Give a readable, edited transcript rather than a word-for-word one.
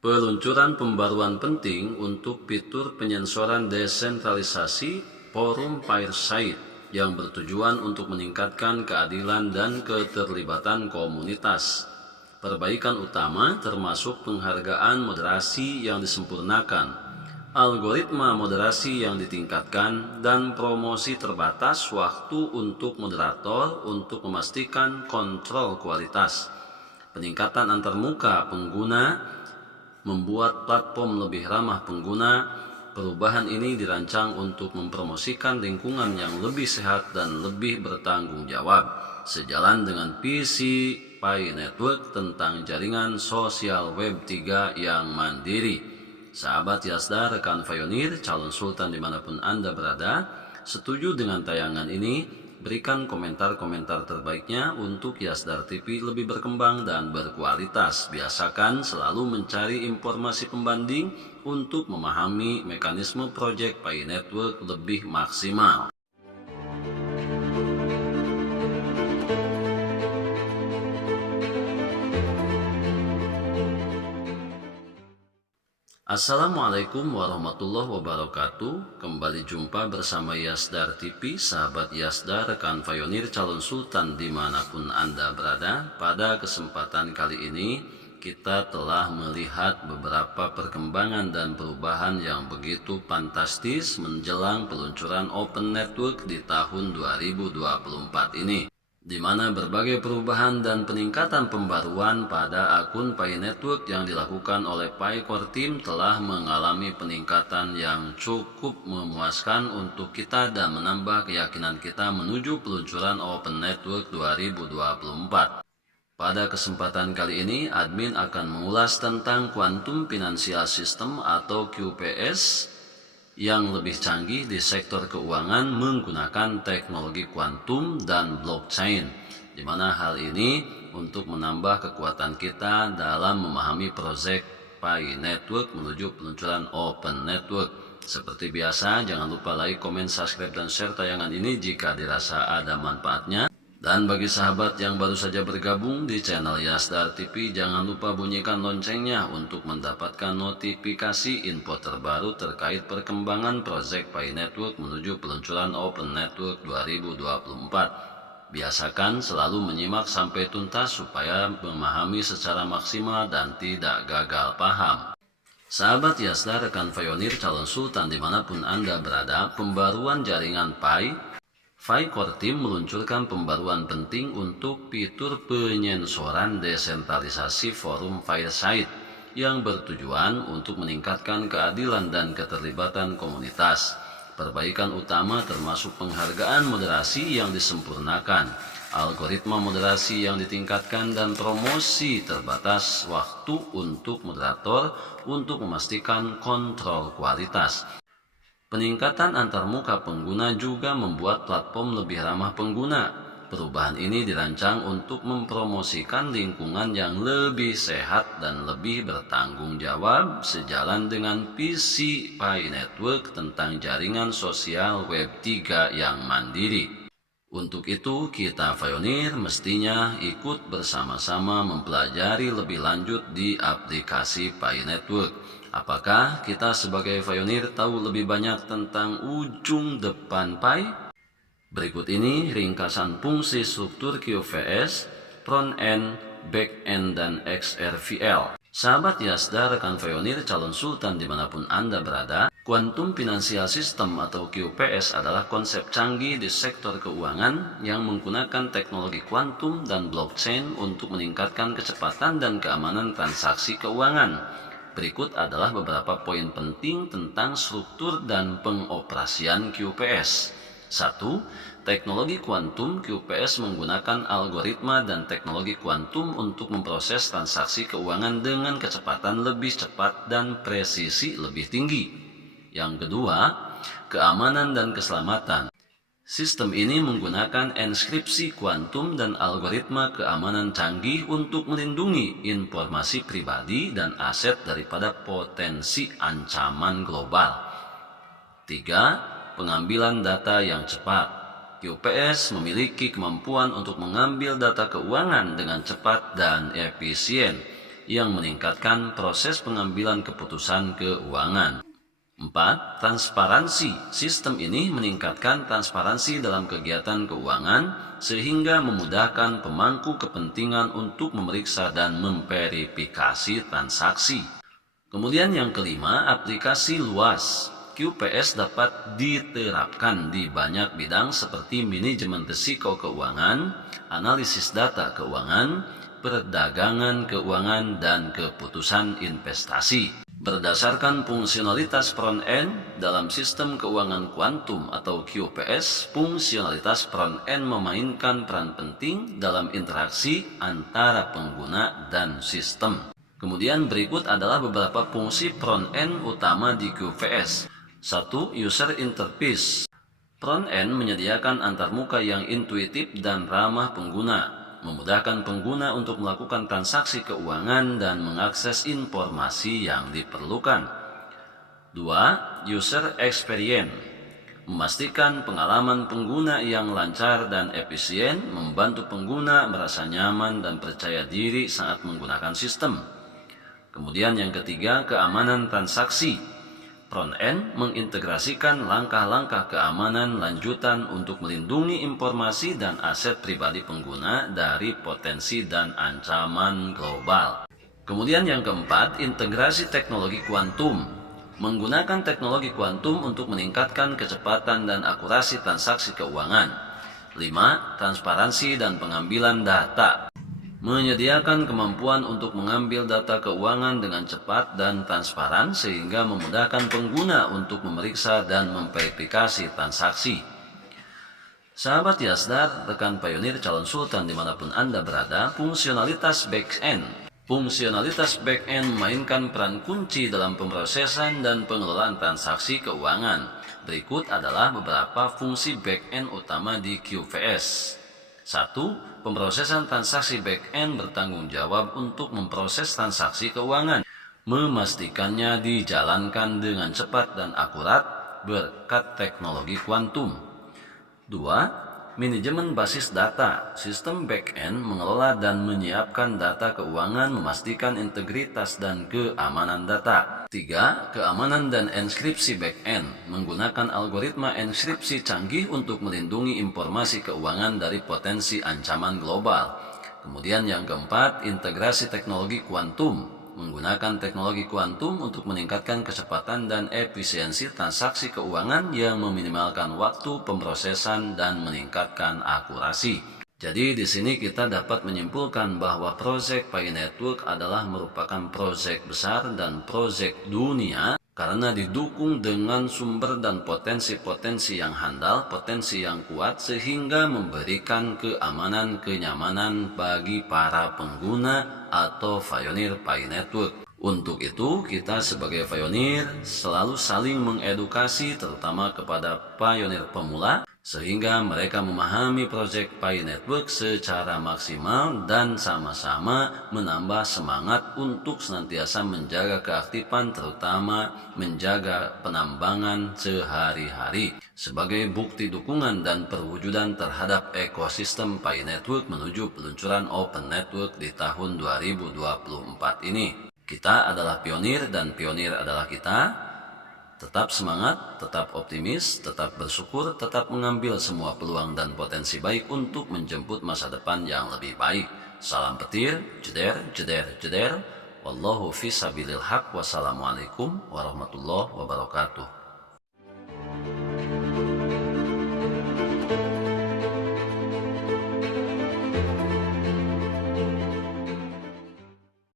Peluncuran pembaruan penting untuk fitur penyensoran desentralisasi Forum Fireside yang bertujuan untuk meningkatkan keadilan dan keterlibatan komunitas. Perbaikan utama termasuk penghargaan moderasi yang disempurnakan, algoritma moderasi yang ditingkatkan, dan promosi terbatas waktu untuk moderator untuk memastikan kontrol kualitas. Peningkatan antarmuka pengguna membuat platform lebih ramah pengguna. Perubahan ini dirancang untuk mempromosikan lingkungan yang lebih sehat dan lebih bertanggung jawab, sejalan dengan visi Pi Network tentang jaringan sosial Web 3 yang mandiri. Sahabat Yazda, rekan Pioneer, calon sultan dimanapun Anda berada, setuju dengan tayangan ini? Berikan komentar-komentar terbaiknya untuk Yazdar TV lebih berkembang dan berkualitas. Biasakan selalu mencari informasi pembanding untuk memahami mekanisme proyek Pi Network lebih maksimal. Assalamualaikum warahmatullahi wabarakatuh. Kembali jumpa bersama Yazdar TV, sahabat Yazdar, rekan Pioneer, calon sultan dimanapun Anda berada. Pada kesempatan kali ini kita telah melihat beberapa perkembangan dan perubahan yang begitu fantastis menjelang peluncuran Open Network di tahun 2024 ini, di mana berbagai perubahan dan peningkatan pembaruan pada akun Pi Network yang dilakukan oleh Pi Core Team telah mengalami peningkatan yang cukup memuaskan untuk kita dan menambah keyakinan kita menuju peluncuran Open Network 2024. Pada kesempatan kali ini, admin akan mengulas tentang Quantum Financial System atau QFS yang lebih canggih di sektor keuangan menggunakan teknologi kuantum dan blockchain, di mana hal ini untuk menambah kekuatan kita dalam memahami proyek Pi Network menuju peluncuran Open Network. Seperti biasa, jangan lupa like, komen, subscribe, dan share tayangan ini jika dirasa ada manfaatnya. Dan bagi sahabat yang baru saja bergabung di channel Yazdar TV, jangan lupa bunyikan loncengnya untuk mendapatkan notifikasi info terbaru terkait perkembangan proyek Pi Network menuju peluncuran Open Network 2024. Biasakan selalu menyimak sampai tuntas supaya memahami secara maksimal dan tidak gagal paham. Sahabat Yazdar, rekan Pioneer, calon sultan dimanapun Anda berada, pembaruan jaringan Pi Core Team meluncurkan pembaruan penting untuk fitur penyensoran desentralisasi Forum Fireside yang bertujuan untuk meningkatkan keadilan dan keterlibatan komunitas. Perbaikan utama termasuk penghargaan moderasi yang disempurnakan, algoritma moderasi yang ditingkatkan, dan promosi terbatas waktu untuk moderator untuk memastikan kontrol kualitas. Peningkatan antarmuka pengguna juga membuat platform lebih ramah pengguna. Perubahan ini dirancang untuk mempromosikan lingkungan yang lebih sehat dan lebih bertanggung jawab, sejalan dengan visi Pi Network tentang jaringan sosial Web 3 yang mandiri. Untuk itu, kita Pioneer mestinya ikut bersama-sama mempelajari lebih lanjut di aplikasi Pi Network. Apakah kita sebagai Pioneer tahu lebih banyak tentang ujung depan Pi? Berikut ini ringkasan fungsi struktur QFS, front end, back end, dan XRVL. Sahabat Yazdar, rekan Pioneer, calon sultan dimanapun Anda berada, Quantum Financial System atau QFS adalah konsep canggih di sektor keuangan yang menggunakan teknologi kuantum dan blockchain untuk meningkatkan kecepatan dan keamanan transaksi keuangan. Berikut adalah beberapa poin penting tentang struktur dan pengoperasian QFS. 1. Teknologi kuantum. QFS menggunakan algoritma dan teknologi kuantum untuk memproses transaksi keuangan dengan kecepatan lebih cepat dan presisi lebih tinggi. Yang kedua, keamanan dan keselamatan. Sistem ini menggunakan enskripsi kuantum dan algoritma keamanan canggih untuk melindungi informasi pribadi dan aset daripada potensi ancaman global. 3. Pengambilan data yang cepat. QFS memiliki kemampuan untuk mengambil data keuangan dengan cepat dan efisien, yang meningkatkan proses pengambilan keputusan keuangan. 4. Transparansi. Sistem ini meningkatkan transparansi dalam kegiatan keuangan sehingga memudahkan pemangku kepentingan untuk memeriksa dan memverifikasi transaksi. Kemudian yang kelima, aplikasi luas. QPS dapat diterapkan di banyak bidang seperti manajemen risiko keuangan, analisis data keuangan, perdagangan keuangan, dan keputusan investasi. Berdasarkan fungsionalitas front-end dalam sistem keuangan kuantum atau QPS, fungsionalitas front-end memainkan peran penting dalam interaksi antara pengguna dan sistem. Kemudian berikut adalah beberapa fungsi front-end utama di QPS. 1. User Interface. Front-end menyediakan antarmuka yang intuitif dan ramah pengguna, memudahkan pengguna untuk melakukan transaksi keuangan dan mengakses informasi yang diperlukan. 2. User Experience. Memastikan pengalaman pengguna yang lancar dan efisien, membantu pengguna merasa nyaman dan percaya diri saat menggunakan sistem. Kemudian yang ketiga, keamanan transaksi. Front-end mengintegrasikan langkah-langkah keamanan lanjutan untuk melindungi informasi dan aset pribadi pengguna dari potensi dan ancaman global. Kemudian yang keempat, integrasi teknologi kuantum. Menggunakan teknologi kuantum untuk meningkatkan kecepatan dan akurasi transaksi keuangan. 5. Transparansi dan pengambilan data. Menyediakan kemampuan untuk mengambil data keuangan dengan cepat dan transparan sehingga memudahkan pengguna untuk memeriksa dan memverifikasi transaksi. Sahabat Yasdar, rekan pionir calon sultan dimanapun Anda berada, fungsionalitas back-end. Fungsionalitas back-end memainkan peran kunci dalam pemrosesan dan pengelolaan transaksi keuangan. Berikut adalah beberapa fungsi back-end utama di QPS. 1. Pemrosesan transaksi back-end bertanggung jawab untuk memproses transaksi keuangan, memastikannya dijalankan dengan cepat dan akurat berkat teknologi kuantum. 2. Manajemen basis data. Sistem back-end mengelola dan menyiapkan data keuangan, memastikan integritas dan keamanan data. 3. Keamanan dan enskripsi back-end. Menggunakan algoritma enskripsi canggih untuk melindungi informasi keuangan dari potensi ancaman global. Kemudian yang keempat, integrasi teknologi kuantum. Menggunakan teknologi kuantum untuk meningkatkan kecepatan dan efisiensi transaksi keuangan yang meminimalkan waktu pemrosesan dan meningkatkan akurasi. Jadi di sini kita dapat menyimpulkan bahwa proyek Pi Network adalah merupakan proyek besar dan proyek dunia karena didukung dengan sumber dan potensi-potensi yang handal, potensi yang kuat sehingga memberikan keamanan, kenyamanan bagi para pengguna atau pionir Pi Network. Untuk itu, kita sebagai pionir selalu saling mengedukasi terutama kepada pionir pemula sehingga mereka memahami proyek Pi Network secara maksimal dan sama-sama menambah semangat untuk senantiasa menjaga keaktifan terutama menjaga penambangan sehari-hari sebagai bukti dukungan dan perwujudan terhadap ekosistem Pi Network menuju peluncuran Open Network di tahun 2024 ini. Kita adalah pionir dan pionir adalah kita. Tetap semangat, tetap optimis, tetap bersyukur, tetap mengambil semua peluang dan potensi baik untuk menjemput masa depan yang lebih baik. Salam petir, jeder, jeder, jeder. Wallahu fi sabilil haq. Wassalamualaikum warahmatullahi wabarakatuh.